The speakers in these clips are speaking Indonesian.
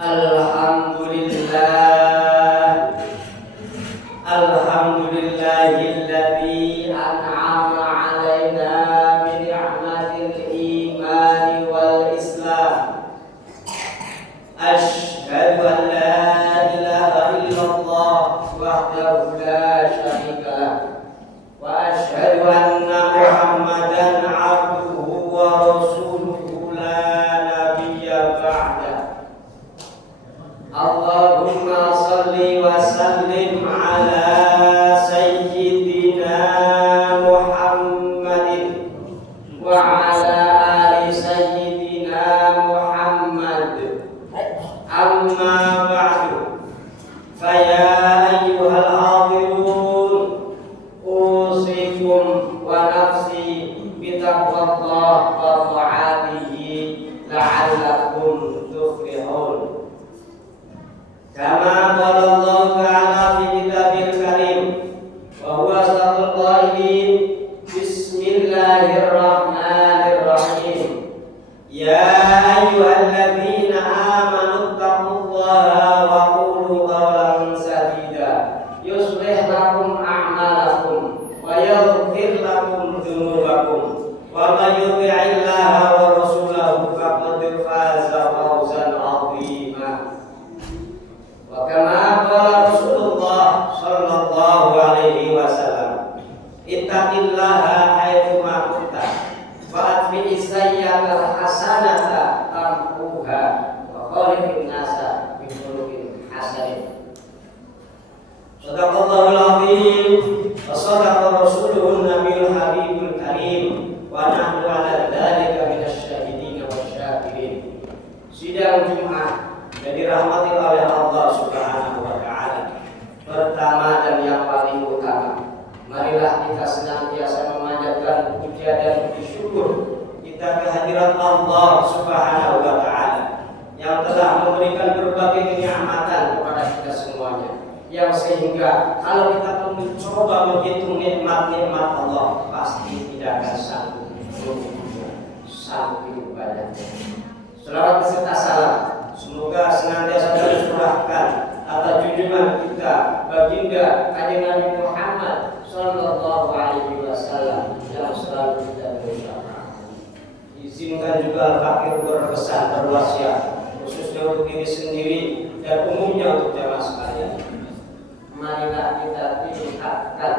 Alhamdulillah, alhamdulillahilladzi an'ama 'alaina bi ni'matil iman wal islam. Asyhadu an la ilaha illallah wahdahu la syarika lah, wa asyhadu anna Muhammadan 'abduhu wa rasuluhu la nabiyya ba'da. Allahumma salli wa sallim ala sayyidina Muhammadin wa ala ali sayyidina Muhammad. Amma ba'du, faya ayyuhal hadirun, usikum wa nafsi bitaqwallah wa ta'atihi la'allakum tuflihun. Kama qala Allah Ta'ala fi kitabil karim, wa huwa asdaqul qailin, bismillahirrahmanirrahim. Ya ayyuhalladzina amanu taqullaha wa qulu qawlan sadida yuslih lakum a'malakum wa yaghfir lakum dzunubakum wa may yuti'illaha wa rasulahu faqad faza fawzan 'azima. Wa kama qala Rasulullah sallallahu alaihi wasallam, ittaqillaha haitsu ma kunta wa atbi'is sayyi'atal hasanata tamhuha wa khaliqin nasa bi khuluqin hasanin. Shadaqallahul azim wa shadaqa rasuluhun nabiyul habibul karim wa nahnu 'ala dzalika minasy syahidin wasyakirin. Sidang Jumat yang dirahmati oleh Allah Subhanahu wa Ta'ala. Pertama dan yang paling utama, marilah kita senantiasa memanjatkan puja dan puji syukur kita kehadirat Allah Subhanahu wa Ta'ala yang telah memberikan berbagai kenikmatan kepada kita semuanya, yang sehingga kalau kita mencoba menghitung nikmat-nikmat Allah pasti tidak akan sanggup saking banyaknya. Selawat beserta salam semoga senantiasa tercurahkan atas junjungan kita baginda Kanjeng Nabi Muhammad sallallahu alaihi wasallam yang selalu kita bersyafaat. Izinkan juga Al-Fakir berpesan berwasiat khususnya untuk diri sendiri dan umumnya untuk jamaah sekalian. Marilah kita tingkatkan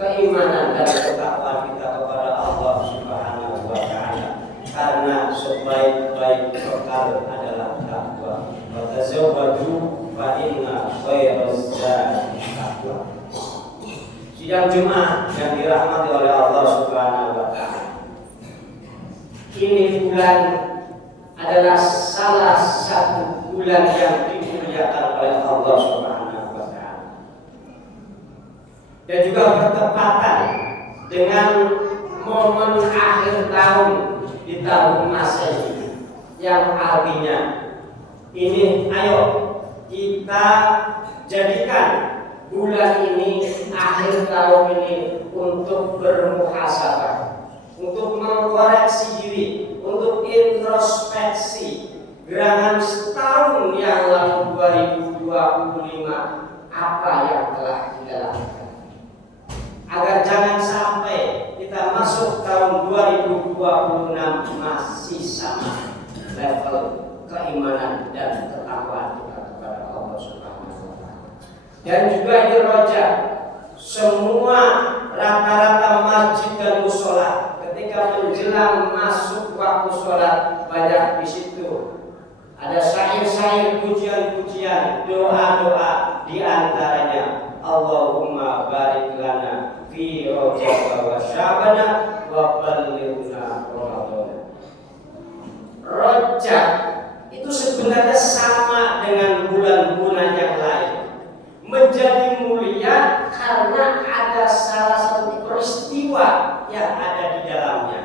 keimanan dan ketakwaan kita kepada Allah Subhanahu wa Ta'ala, karena sebaik-baik bekal adalah takwa. Wa tazawwaju fa inna khairaz zadi taqwa. Sidang Jumat yang dirahmati oleh Allah Subhanahu wa Ta'ala, ini bulan adalah salah satu bulan yang dimuliakan oleh Allah Subhanahu wa Ta'ala, dan juga bertepatan dengan momen akhir tahun di tahun Masehi, yang artinya ini ayo kita jadikan bulan ini, akhir tahun ini, untuk bermuhasabah, untuk mengkoreksi diri, untuk introspeksi gerangan setahun yang lalu 2025 apa yang telah kita lakukan, agar jangan sampai kita masuk tahun 2026 masih sama level keimanan dan ketakwaan kita kepada Allah Subhanahu wa Ta'ala. Dan juga di Rajab, semua rata-rata masjid dan mushola ketika menjelang masuk waktu sholat banyak di situ ada syair-syair, pujian-pujian, doa-doa, di antaranya Allahumma barik lana fi Rajab wa Sya'ban wa ballighna Ramadan. Rajab itu sebenarnya sama dengan bulan-bulan yang lain, menjadi mulia karena ada salah satu peristiwa yang ada di dalamnya.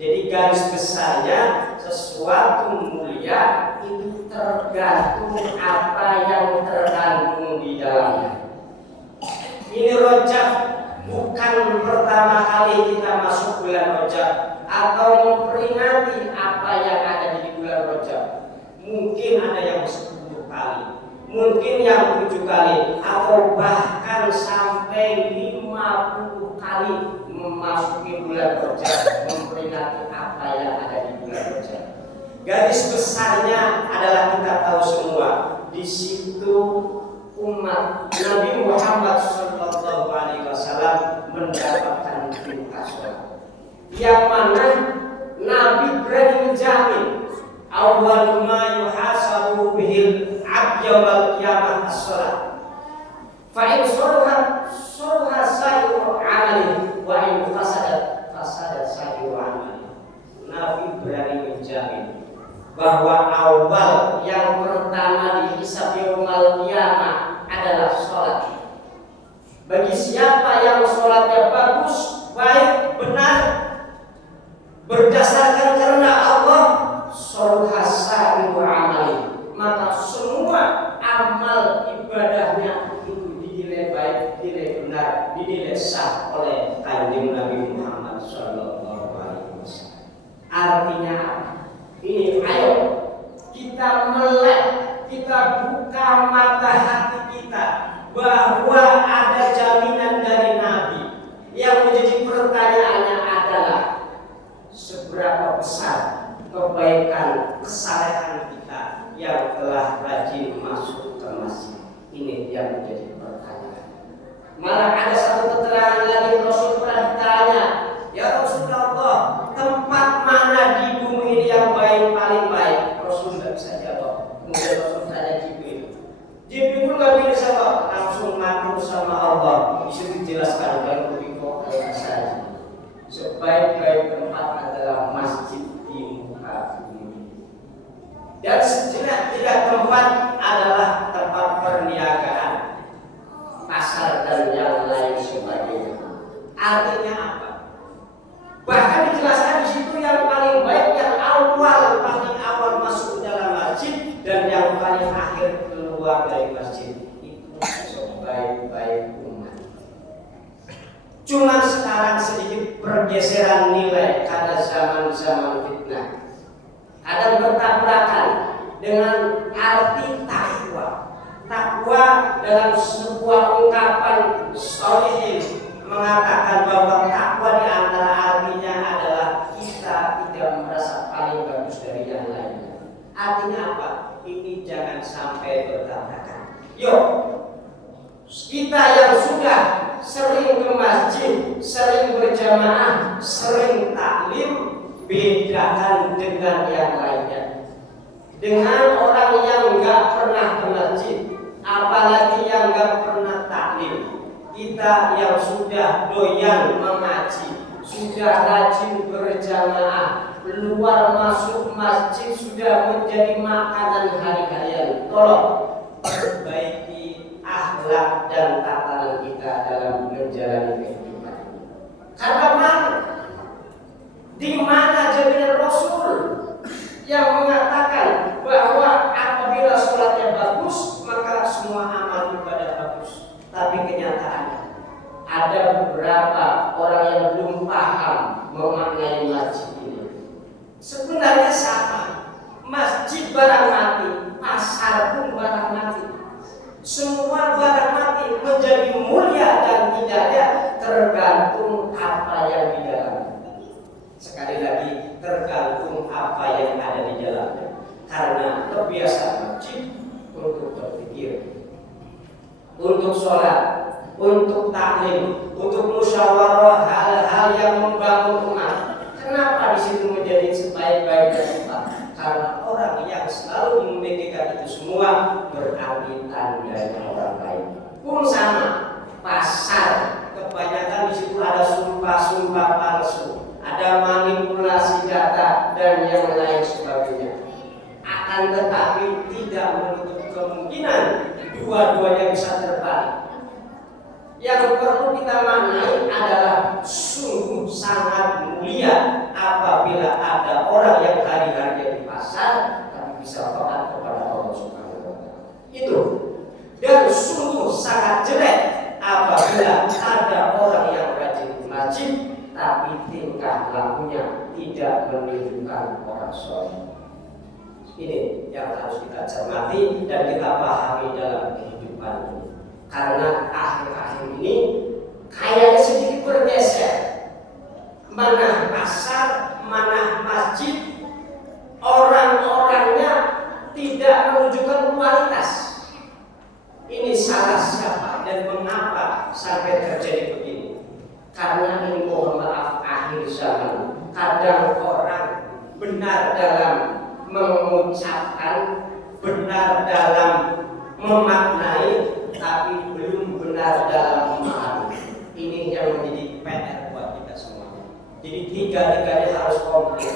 Jadi garis besarnya, sesuatu mulia itu tergantung apa yang terkandung di dalamnya. Ini Rajab bukan pertama kali kita masuk bulan Rajab atau memperingati apa yang ada di bulan Rajab. mungkin ada yang 10 kali, mungkin yang 7 kali, atau bahkan sampai 50 kali memasuki bulan Rajab, memperingati apa yang ada di bulan Rajab. Garis besarnya adalah kita tahu semua, di situ umat Nabi Muhammad SAW mendapatkan perintah sholat, yang mana Nabi berani menjamin awal ma yuhasabu bihil abd yaumil qiyamah as-shalah. Fa in sholaha sa'iru amali wa in fasadat sa'iru amali. Nabi berani menjamin bahwa awal yang pertama dihisab yaumil qiyamah adalah sholat. Bagi siapa yang sholatnya bagus, baik, benar, berdasarkan karena Allah, sholaha sa'iru amali, maka semua amal ibadahnya itu dinilai baik, dinilai benar, dinilai sah oleh Kanjeng Nabi Muhammad SAW. Artinya ini, ayo kita melek, kita buka mata hati kita bahwa ada jaminan dari Nabi. Yang menjadi pertanyaannya adalah seberapa besar kebaikan, kesalehan kita yang telah rajin masuk ke masjid. Ini yang menjadi pertanyaan. Malah ada satu keterangan lagi, Rasul pernah ditanya, ya Rasulullah, tempat mana di bumi ini yang baik, paling baik? Rasul tidak bisa jawab. Kemudian Rasul tanya Jibril. Jibril pun nggak bisa jawab, langsung ngaku sama Allah. Disitu dijelaskan baik berikut saja. Sebaik-baik tempat adalah masjid di muka bumi. Dan sejenak-jenak tempat adalah tempat perniagaan, pasar dan yang lain sebagainya. Artinya apa? Bahkan dijelaskan di situ yang paling baik, yang paling awal masuk ke dalam masjid, dan yang paling akhir keluar dari masjid. Itu sebaik-baik umat. Cuma sekarang sedikit pergeseran nilai karena zaman-zaman fitnah. Ada bertabrakan dengan arti takwa. Takwa dalam sebuah ungkapan sholihin mengatakan bahwa takwa di antara artinya adalah kita tidak merasa paling bagus dari yang lainnya. Artinya apa? Ini jangan sampai bertabrakan. Yuk, kita yang sudah sering ke masjid, sering berjamaah, sering taklim, bedakan dengan yang lainnya. Dengan orang yang nggak pernah ke masjid, apalagi yang nggak pernah taklim. Kita yang sudah doyan mengaji, sudah rajin berjamaah, keluar masuk masjid sudah menjadi makanan hari-harian. Tolong perbaiki akhlak dan tatanan kita dalam menjalani kehidupan. Karena di mana jaminan Rasul yang mengatakan bahwa apabila sholatnya bagus maka semua amal ibadah bagus. Tapi kenyataannya ada beberapa orang yang belum paham memaknai masjid ini. Sebenarnya sama, masjid barang mati, pasar pun barang mati. Semua barang mati, menjadi mulia dan tidaknya tergantung apa yang di dalamnya. Sekali lagi, tergantung apa yang ada di dalamnya. Karena kebiasaan masjid untuk berpikir, untuk sholat, untuk taklim, untuk musyawarah, hal-hal yang membangun umat. Kenapa di situ menjadi sebaik-baiknya tempat? Karena orang yang selalu memikirkan itu semua berarti tandanya orang lain. Pun sama, pasar kebanyakan di situ ada sumpah-sumpah palsu, ada manipulasi data dan yang lain sebagainya. Akan tetapi tidak menutup kemungkinan dua-duanya bisa terbalik. Yang perlu kita maknai adalah sungguh sangat mulia apabila ada orang yang hari-hari di pasar tapi bisa taat kepada Allah Subhanahu wa Ta'ala. Itu. Dan sungguh sangat jelek apabila ada orang yang rajin masjid tapi tingkah lakunya tidak menunjukkan orang soleh. Ini yang harus kita cermati dan kita pahami dalam kehidupan ini. Karena akhir-akhir ini kayaknya sedikit bergeser. Mana pasar, mana masjid, orang-orangnya tidak menunjukkan kualitas. Ini salah siapa dan mengapa sampai terjadi begini? Karena ini mohon maaf akhir zaman. Kadang orang benar dalam mengucapkan, benar dalam memaknai, tapi belum benar dalam memahami. Ini yang menjadi PR buat kita semuanya. Jadi tiga-tiganya harus komplit.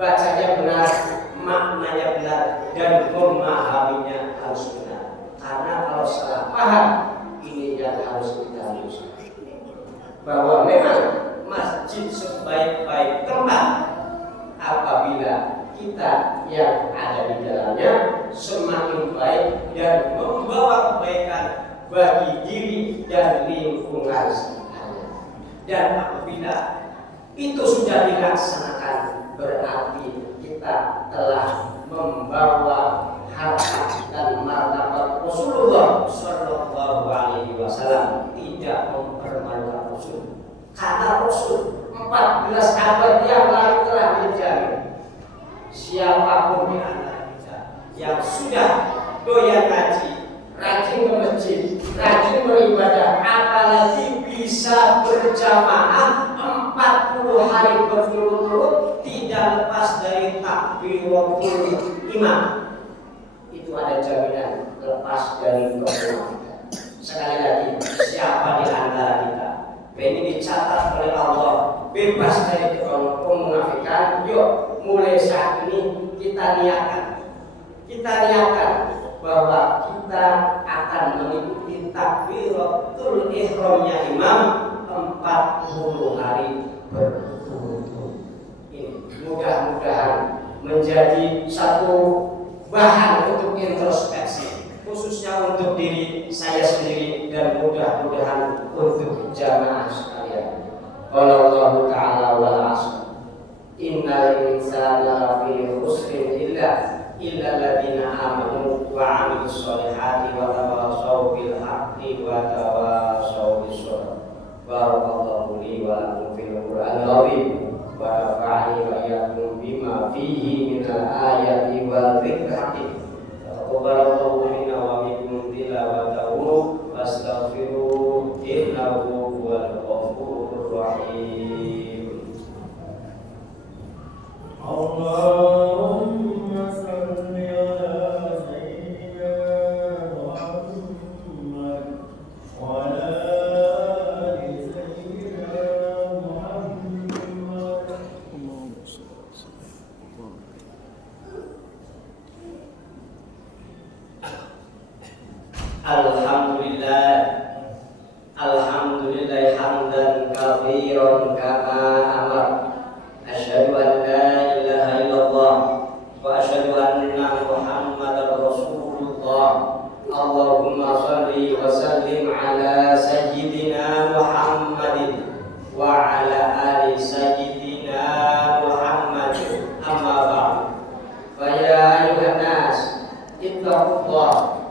Bacanya benar, maknanya benar, dan memahaminya harus benar. Karena kalau salah paham, ini yang harus kita luruskan. Bahwa memang masjid sebaik-baik tempat apabila kita yang ada di dalamnya semakin baik dan membawa kebaikan bagi diri dan lingkungan sekitarnya. Dan apabila itu sudah dilaksanakan, berarti kita telah membawa harta dan martabat Rasulullah Shallallahu Alaihi Wasallam, tidak mempermalukan Rasul. Karena Rasul 14 abad yang lalu telah menjamin siapapun di antara kita yang sudah doyan ngaji, rajin ke masjid, rajin beribadah, apalagi bisa berjamaah 40 hari berturut-turut, tidak lepas dari takbiratul imam. Itu ada jaminan lepas dari kemunafikan. Sekali lagi, siapa di antara kita ini dicatat oleh Allah bebas dari kemunafikan? Yuk, mulai saat ini kita niatkan bahwa kita akan mengikuti takbiratul ihramnya imam 40 hari berturut-turut. Ini mudah-mudahan menjadi satu bahan untuk introspeksi, khususnya untuk diri saya sendiri dan mudah-mudahan untuk jamaah sekalian. Qala Allah Ta'ala wal 'ashr innal insana lafi khusrin illa alladziina aamanu wa 'amilus shalihati wa tawassaw bil haqqi wa tawassaw bis sabr. Barakallahu li wa lakum fil Qur'anil 'azim wa nafa'ani wa iyyakum bima fihi minal ayati wal dzikril hakim. Taqabbalallahu minna wa minkum tilawatahu wastaghfiruh innahu huwal ghafurur rahim. Allahumma salli ala sayyidina Muhammad wa ala ali sayyidina Muhammad. Alhamdulillah hamdan katsiran kama amar. Asyhadu an la ilaha illallah wa asyhadu anna Muhammadar Rasulullah. Allahumma shalli wa sallim ala sayyidina Muhammadin wa ala ali sayyidina Muhammad. Amma ba'd. Fa ya ayyuhan nas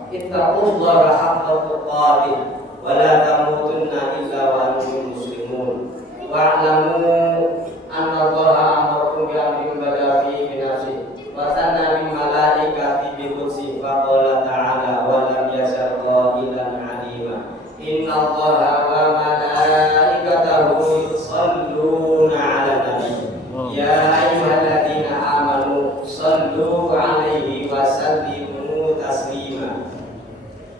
ittaqullaha haqqa tuqatih wa la tamutunna illa wa antum muslimun. Wa'lamu anna Allaha amarakum bi amrin bada fihi bi nafsihi wa sanna bil malaikati bi qudsi fa qala ta'ala wa lam yazal qailan 'alima. Inna Allaha wa malaikatahu yusalluna 'alan nabi ya ayyuhalladzina amanu sallu 'alaihi wa sallimu taslima.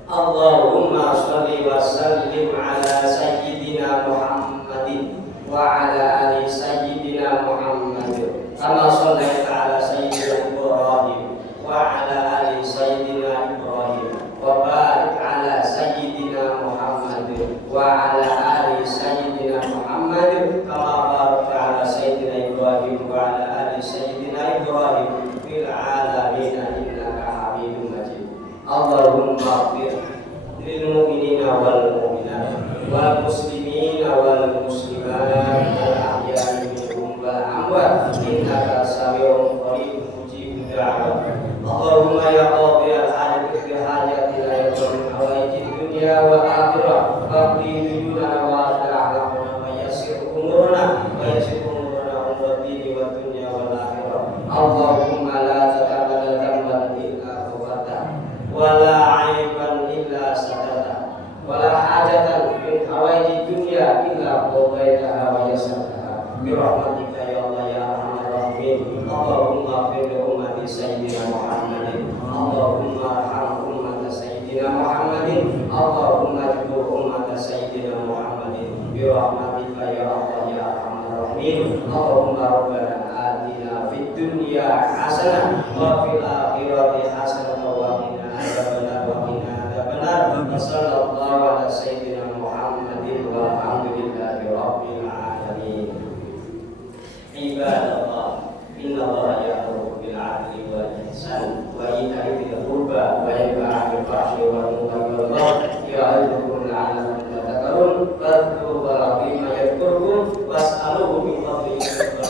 Allahumma shalli wa sallim ala sayyidina Muhammadin wa ala ali sayyidina Muhammad kama shallaita ala sayyidina Ibrahim wa ala ali sayyidina Ibrahim wa barik ala sayyidina Muhammad wa ala ali sayyidina Muhammad kama barakta ala sayyidina Ibrahim wa ala ali sayyidina Ibrahim fil alamin innaka Hamidum Majid. Allahumma ighfir lil mu'minina wal mu'minat wal muslimina wal muslimat al ahya'i minhum wal amwat innaka sami'un qaribun mujibud da'wat. Allahumma ya qadiyal hajat fi hajatina ya min hawaijid dunya wal akhirah faqdi dujuna wa aslahna wa yassir umurana umur dini wa dunya wal akhirah. Allahumma la taqabbal dhanban illa ghafarta wa la 'aiban illa satata wa la hajatan min hawaijid dunya illa qadaitaha wa yassartaha bi rahmatika ya Allah ya arhamar rahimin. Allahumma ighfir li ummati sayyidina Muhammadin. Allahumma arham ummata sayyidina Muhammadin. Allahumma jbur ummata sayyidina Muhammadin bi rahmatika ya Allah ya arhamar rahimin. Allahumma rabbana atina fid dunya hasanah wa fil akhirati hasanah wa qina adzabannar. Sallallahu ala sayyidina Muhammadin walhamdulillahi rabbil alamin. Ibadallah, innallaha ya'muru bil 'adli wal ihsan wa ita'i dzil qurba wa yanha 'anil fahsyi wal munkari wal baghi ya'idukum la'allakum tadhakkarun. Fadhkurullaha 'azima yadhkurkum was'aluhu min fadlihi wa